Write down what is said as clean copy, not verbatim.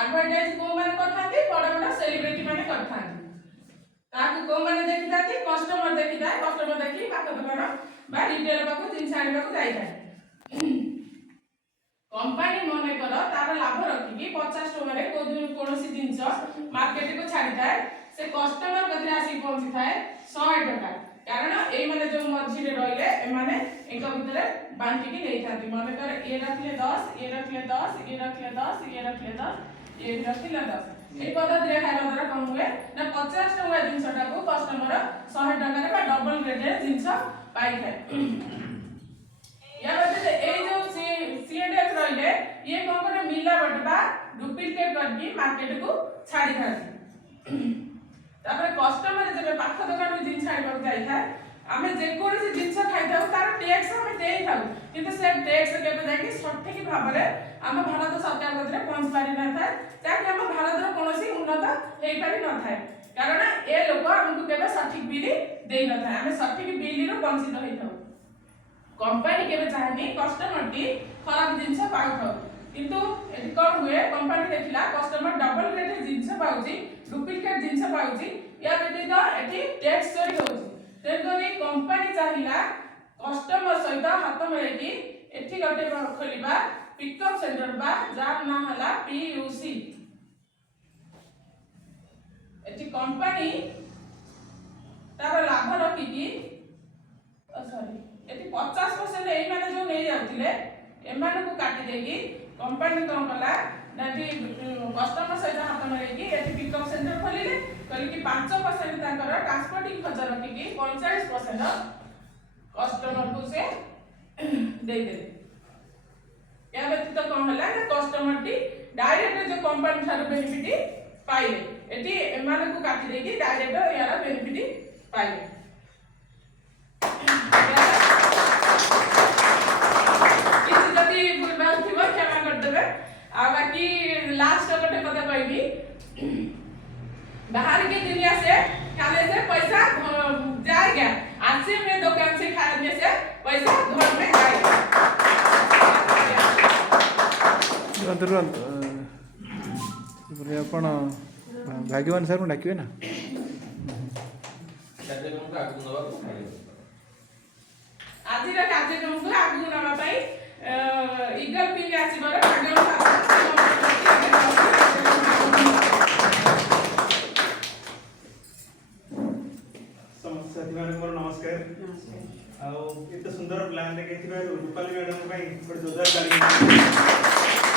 advertise को माने करथांती बड़ बड़ सेलिब्रिटी माने करथांती ताकू को माने देखिथांती कस्टमर देखिथाय कस्टमर देखि पाख दुकान बा रिटेल बाकू जिंस आनिबा को जाइथाय कंपनी मने कर तार लाभ रखी 50 टका रे कोनोसी जिंस मार्केट को छाडी थाए से कस्टमर कतरे आसी पहुंची थाए 100 टका कारण एई माने जो मझी रे रहिले ए माने एक भितरे बांटी की नै थाती मने कर ए रखले 10 ए रखले 10 ए रखले 10 ए रखले 10 ए रखले 10 ए पद्धति रे खाइबा द्वारा कम हुए ना 50 टका जिंसटा को कस्टमर 100 टका रे बा डबल रेट रे जिंस पाई थाए या बते ए जो सीएडएफ रहिले ये कोन करे मिलावट बा डुप्लीकेट करके मार्केट को छाडी थाती तापर कस्टमर जब पाख दुकान में जिंस छाडी पर जाई थाए आमे जे कोनसी जिंस खाइ थाउ तार टैक्स हम देई थाउ किंतु से टैक्स केबे जाई कि सठिक भाबरे हम भारत सरकार गदरे पहुंच पारि न थाए ताकि हम भारत रो कोनसी उन्नत हेई पारि न थाए कारण ए लोक हमकु केबे सठिक बिल देई न थाए आमे सठिक बिल रो वंचित होई थाउ कंपनी केबे चाहेनी कस्टमर टी खराब जिंस पाउ थाउ किंतु एटी कोन हुए कंपनी देखिला कस्टमर डबल रेट जिंस पाउची डुप्लीकेट जिंस पाउची या व्यतीत एटी टैक्स चोरी होउची तेनकरी कंपनी चाहिला कस्टमर सहित हाथ मिलेकी एठी गटे खोलिबा पिकअप सेंटर बा जार ना हला पीयूसी एठी कंपनी तार लाभ रखी की सॉरी एठी 50% एई माने जो नै जाउतिले एमाने को काटी देगी कंपनी कोन कला नाटी कस्टमर सहित हाथ मिलेकी एठी पिकअप सेंटर खोलिले कली की 5% ताकर ट्रांसपोर्टिंग खर्च रखी की 45% कस्टमर को से दे दे या व्यतीत कोन हला ना कस्टमर टी डायरेक्ट जो कंपनी थार बेनिफिट पाइले एटी एमाने को काटी देगी डायरेक्ट यार बेनिफिट पाइले किसी जदी भूलभाल थिबो क्षमा कर देबे आ बाकी लास्ट गोटे पता कहबी बाहर की दुनिया से खाने से पैसा जाएगा आंसी में दुकान से खाने से पैसा घर में आएगा तुरंत आपण भाग्यवान सर को डाकिवे ना आज कार्यक्रम को आगु नवा पाई ईगल पिंग आसीबर भाग्यवान नमस्कार एत सुंदर प्लान देखे रूपाली मैडम जोरदार